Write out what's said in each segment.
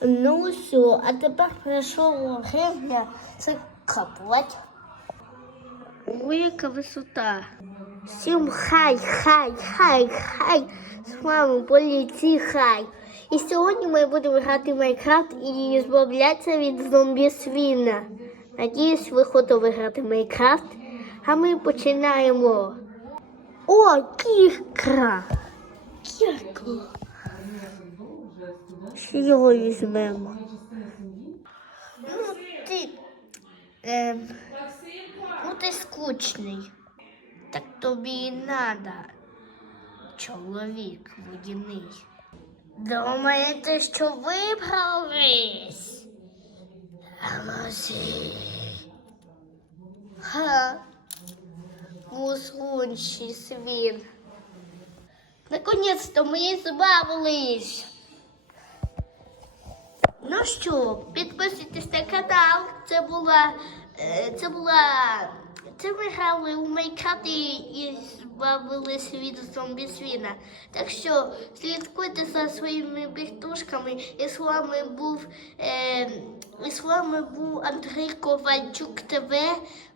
Ну все, а тепер прийшов гривня це капать. Ой, яка висота. Всім хай, хай, хай, хай. З вами поліції хай. І сьогодні ми будемо грати в Майнкрафт і збавлятися від зомбі свіна. Надіюсь, ви готові грати в Майнкрафт. А ми починаємо. О, кірка! Кірка. Його візьмемо. Ну, ти. Ем, ну, скучний. Так тобі і надо. Чоловік водяний. Думаєте, що вибрались? Ха. Мусунчий свин. Наконец-то ми збавились. Ну що, підписуйтесь на канал. Це була. е, Це була. Це ми грали у Майнкрафті і збавилися від зомбі свіна. Так що слідкуйте за своїми піртушками. І з вами був е, і з вами був Андрій Ковальчук ТВ.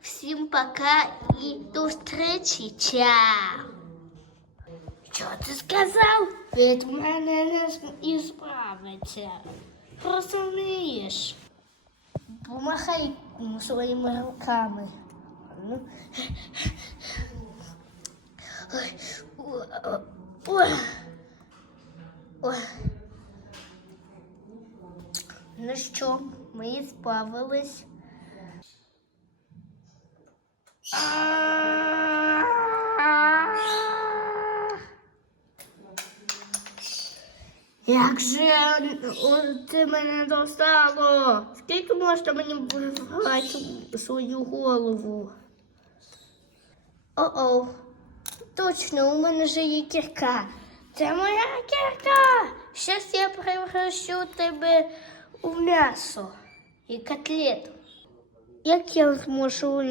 Всім пока і до зустрічі. Чао! Що ти сказав? Від мене не і справиться. Розумієш? Помахай своїми руками. Ну. Ну що, ми справились. Як же це мене достало? Скільки можна мені вбивати свою голову? О-о, точно, у мене же є кірка. Це моя кірка. Щас я превращу тебе у м'ясо і котлету. Як я зможу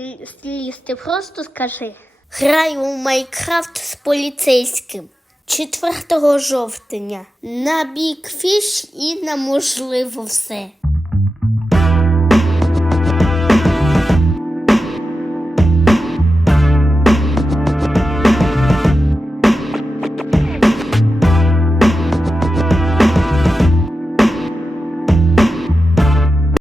злізти? Просто скажи. Граю у Майнкрафт з поліцейським 4 жовтня на бік фіш і на можливо все.